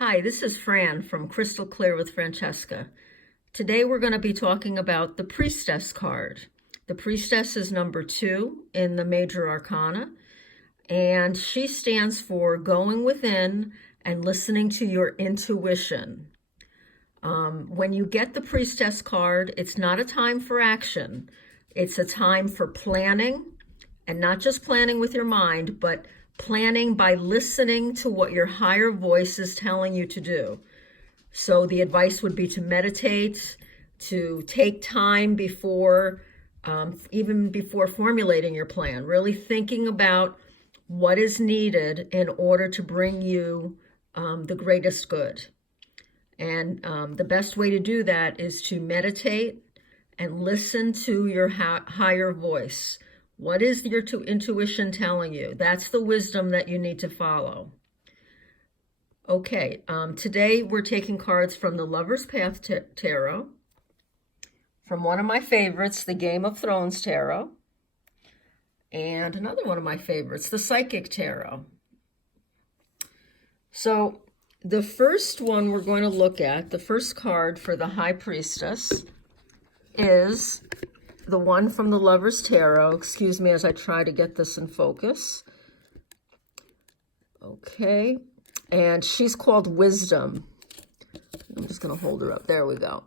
Hi, this is Fran from Crystal Clear with Francesca. Today we're going to be talking about the Priestess card. The Priestess is number 2 in the Major Arcana, and she stands for going within and listening to your intuition. When you get the Priestess card, it's not a time for action. It's a time for planning, and not just planning with your mind, but planning by listening to what your higher voice is telling you to do. So the advice would be to meditate, to take time before, even before formulating your plan, really thinking about what is needed in order to bring you the greatest good. And the best way to do that is to meditate and listen to your higher voice. What is your intuition telling you? That's the wisdom that you need to follow. Okay, today we're taking cards from the Lover's Path Tarot, from one of my favorites, the Game of Thrones Tarot, and another one of my favorites, the Psychic Tarot. So the first one we're going to look at, the first card for the High Priestess, is the one from the Lover's Tarot. Excuse me as I try to get this in focus. Okay, and she's called Wisdom. I'm just going to hold her up. There we go.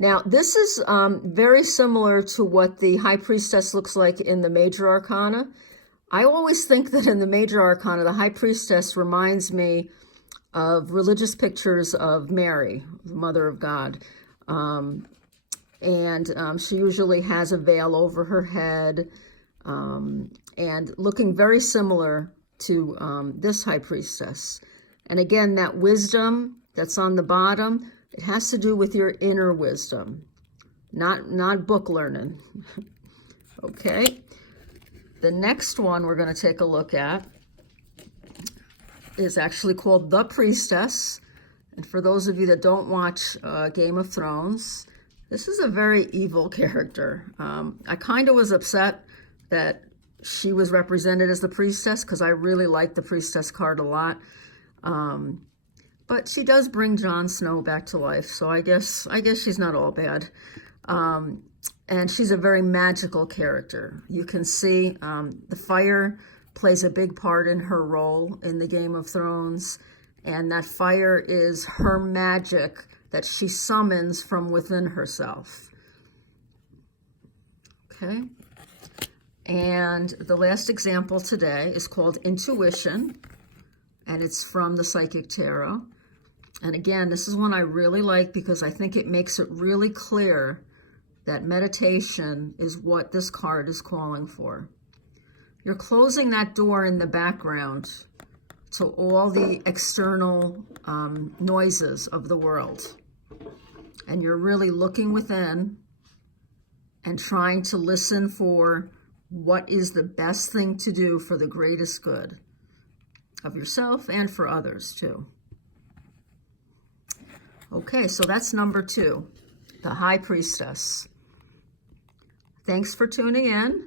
Now, this is very similar to what the High Priestess looks like in the Major Arcana. I always think that in the Major Arcana, the High Priestess reminds me of religious pictures of Mary, the Mother of God. She usually has a veil over her head, and looking very similar to this High Priestess. And again, that wisdom that's on the bottom, it has to do with your inner wisdom, not book learning. Okay. The next one we're going to take a look at is actually called The Priestess. And for those of you that don't watch Game of Thrones, this is a very evil character. I kind of was upset that she was represented as the Priestess because I really like the Priestess card a lot. But she does bring Jon Snow back to life, so I guess she's not all bad. And she's a very magical character. You can see the fire plays a big part in her role in the Game of Thrones, and that fire is her magic that she summons from within herself. Okay. And the last example today is called Intuition, and it's from the Psychic Tarot. And again, this is one I really like because I think it makes it really clear that meditation is what this card is calling for. You're closing that door in the background to all the external noises of the world. And you're really looking within and trying to listen for what is the best thing to do for the greatest good of yourself and for others too. Okay, so that's number 2, the High Priestess. Thanks for tuning in.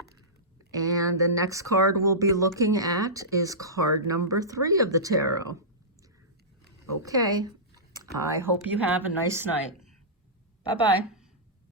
And the next card we'll be looking at is card number 3 of the tarot. Okay, I hope you have a nice night. Bye-bye.